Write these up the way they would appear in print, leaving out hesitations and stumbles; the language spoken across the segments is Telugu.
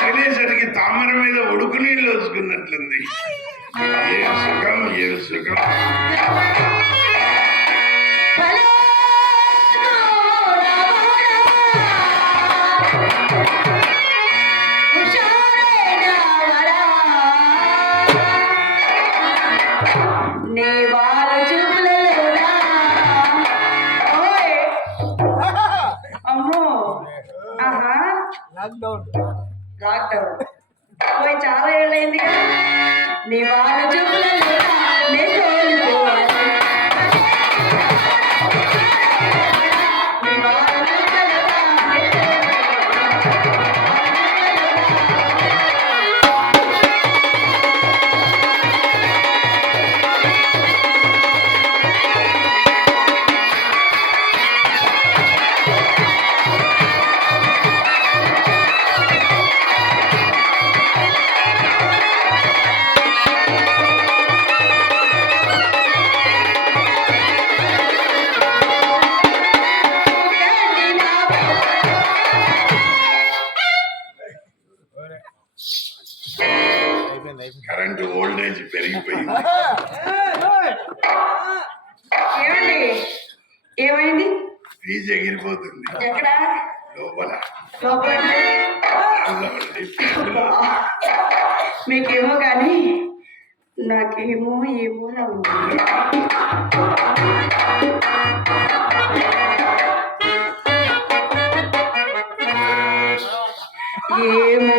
తగిలేసరికి తామర మీద ఉడుకు నీళ్ళు వచ్చుకున్నట్లుంది. ఏ సుఖం ఏ సుఖం. లాక్డౌన్ పోయి చాలా ఏళ్ళైంది కదా. నీ వాళ్ళ చూపులలో కరెంటు వోల్టేజ్ పెరిగిపోయింది. ఏమైంది? ఫీజు ఎగిరిపోతుంది. ఎక్కడ? లోపల. మీకేమో కానీ నాకేమో ఏమో ఏమో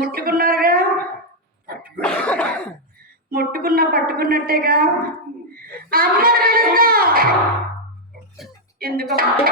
ముట్టుకున్నారుగా, ముట్టుకున్నా పట్టుకున్నట్టేగా. అమ్మ ఎందుకు పండగ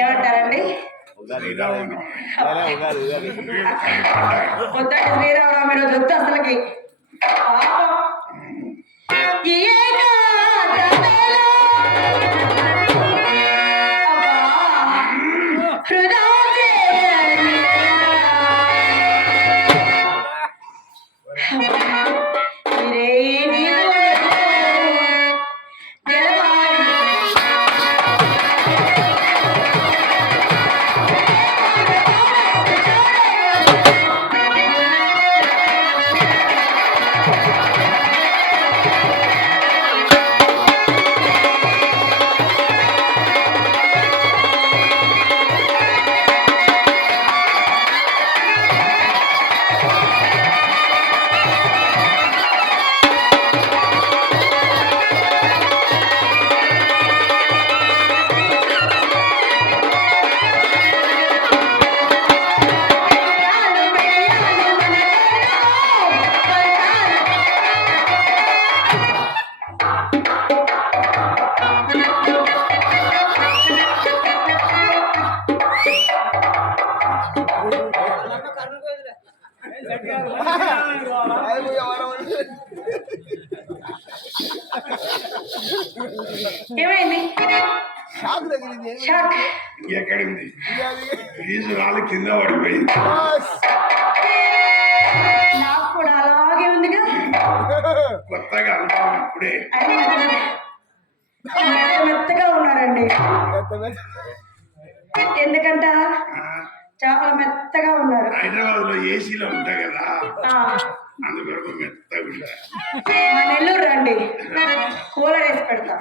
ఏమంటారండి? పొద్దుటి శ్రీరామరావు ఈరోజు వద్దు అసలుకి. ఏమైంది? షాక్ తగిలింది. షాక్. ఎక్కడింది ఫీజు రాళ్ళు కింద పడిపోయింది. నాకు కూడా అలాగే ఉందిగా. కొత్తగా అనుభవం ఇప్పుడే. మెత్తగా ఉన్నారండి. ఎందుకంట చాలా మెత్తగా ఉన్నారు. హైదరాబాద్ లో ఏసీలో ఉంటాయి కదా, అందువరకు మెత్తగా ఉంటాయి. మా నెల్లూరు రండి, కూలర్ వేసి పెడతా.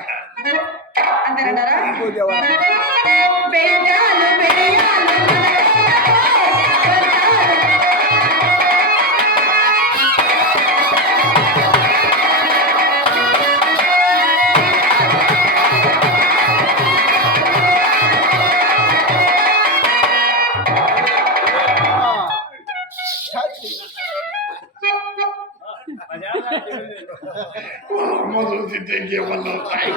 అంతేనంటారా? అమ్మ చూసింటే ఇంకేమన్నా ఉంటాయి.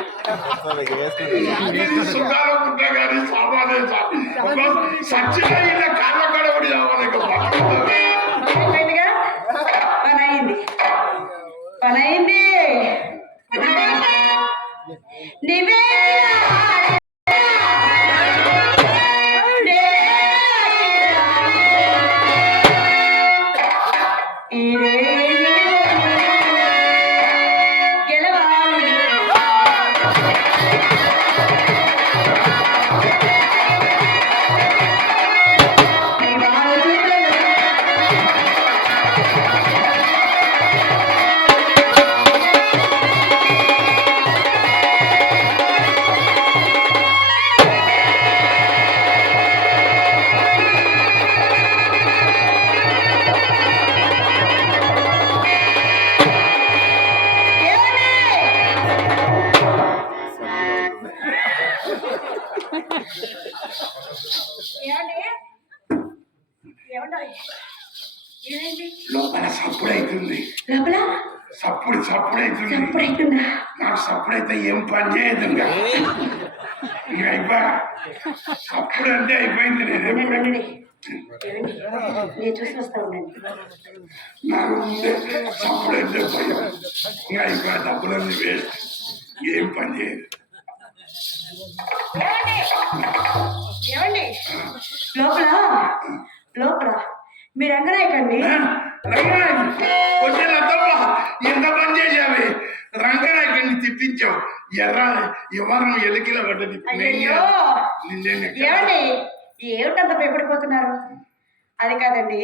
సుఖాలు ఉంటా కానీ సామానే సచ్చిగా ఇలా కాళ్ళ కడబడి అయిపోయిందిగా. పని అయింది, పని అయింది. నీవే లోపల సప్పుడు అవుతుంది. లోపల సప్పుడు అవుతుంది. అవుతుందా? నాకు సప్పుడు అయితే ఏం పని చేయదు. ఇంకా అయిపో సప్పుడు అంటే అయిపోయింది. నేను చూసి వస్తా ఉండండి. నాకు సప్పుడు అంటే భయం. ఇంకా అయిపో డబ్బులన్నీ వేస్ట్, ఏం పని చేయదు. ఏమండి లోపల లోపల మీరు రంగనాయకండి. కొంచెం ఎంత పని చేసావి రంగనాయకుడిని తిప్పించావు. ఎవరం ఎలికిల పడ్డది. ఏమండి ఏమిటంత భయపడిపోతున్నారు? అది కాదండి,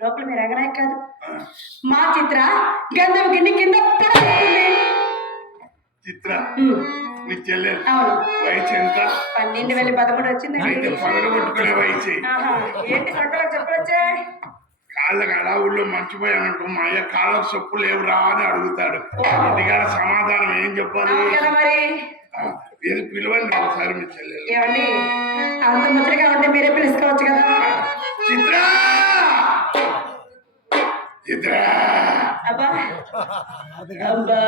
లోపల మీరు రంగనాయక్ కాదు, మా చిత్ర గంధం గిన్నె కింద చిత్ర మీ చెల్లెలు అవును. వయసు ఎంత? 12 వెళ్ళి 13 వచ్చిందండి. పగలు కొట్టుకునే వయసు. ఏంటి సంకలో చెప్పొచ్చే? కాళ్ళకి అడావుల్లో మర్చిపోయానుకో, మా అయ్య కాళ్ళకు సొప్పు లేవురా అని అడుగుతాడు. ఇంటికాడ సమాధానం ఏం చెప్పాలి? మరి మీరు పిలవండి ఒకసారి మీ చెల్లెలు. ఏమండి అంత ముచ్చటగా ఉంటే మీరే పిలుచుకోవచ్చు కదా. చిత్ర చిత్ర అబ్బా అబ్బా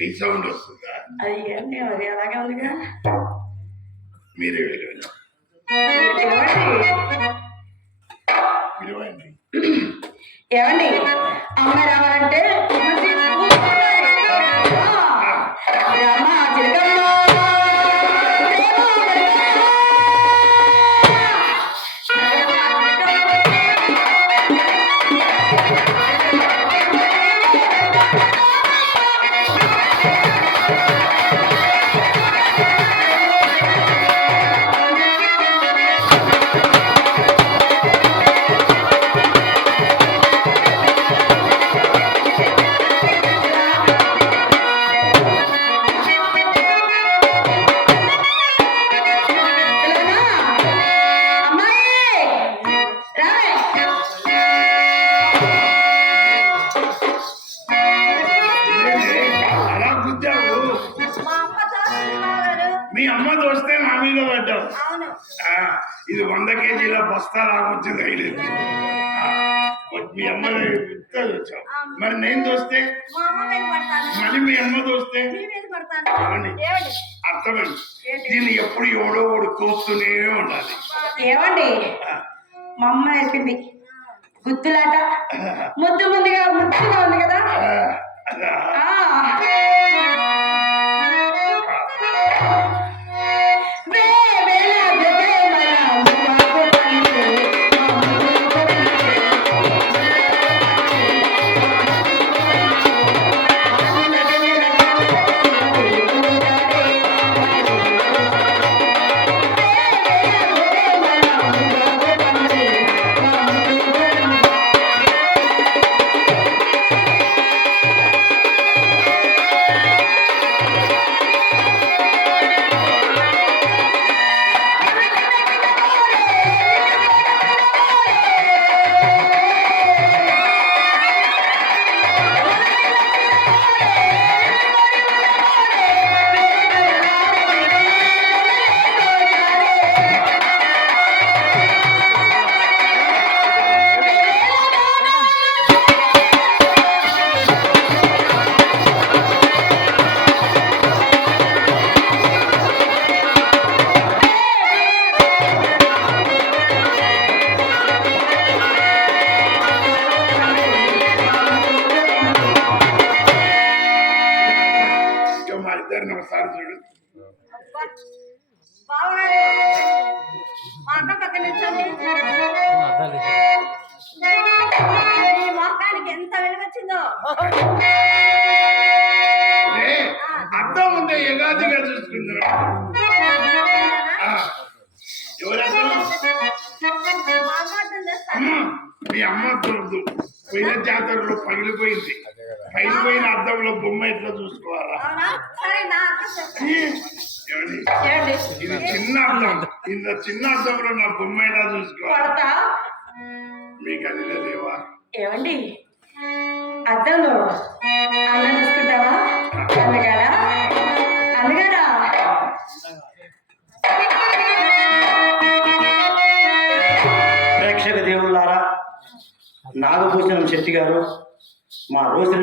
రీసౌండ్ వస్తుందా? అది ఏంటి మరి అలాగే ఉందిగా. మీరే పిలవండి. పిలవండి. ఏమండి అమ్మ రావాలంటే మీ అమ్మ దోస్తే నా మీద పడ్డావు. ఇది 100 కేజీల బస్తా రాకొచ్చింది. అయిలేదు మీ అమ్మ వచ్చావు. మరి నేను దోస్తే మళ్ళీ మీ అమ్మ దోస్తే అర్థమైంది. దీన్ని ఎప్పుడు ఎవడో ఒకడు కోస్తూనే ఉండాలి. ఏమండి మా అమ్మ నేర్పింది గుత్తులాట. ముద్దుగా ఉంది కదా. చూడు. అబ్బా, బాగున్నాడు. మా అక్క పక్కన నిల్చోండి. ఈ మొహానికి ఎంత వెలుగొచ్చిందో. ఏ, అర్థం ఉంటే యగాదిగా చూసుకుందరు. ఎవరన్నా మా అమ్మ అర్థం చేస్తాను. అమ్మ, మీ అమ్మ దొరకదు. పోయిన జాతరలో పగిలిపోయింది. పగిలిపోయిన అద్దంలో బొమ్మ ఎట్లా చూసుకోవాలా? అవునా? సరే, నా అర్థం చెప్తాను. ఏమండి? ఏమండి? ఇది చిన్న అద్దం. ఇంత చిన్న అద్దంలో నా బొమ్మ ఎలా చూసుకోవాలి? కొడతా. మీకు అది లేదేవా? ఏమండి, అద్దంలో అన్నం చూసుకుంటావా? అన్నగారా? అన్నగారా? ప్రేక్షక దేవుళ్ళారా, నాగభూషణం శెట్టి గారు మా రోజు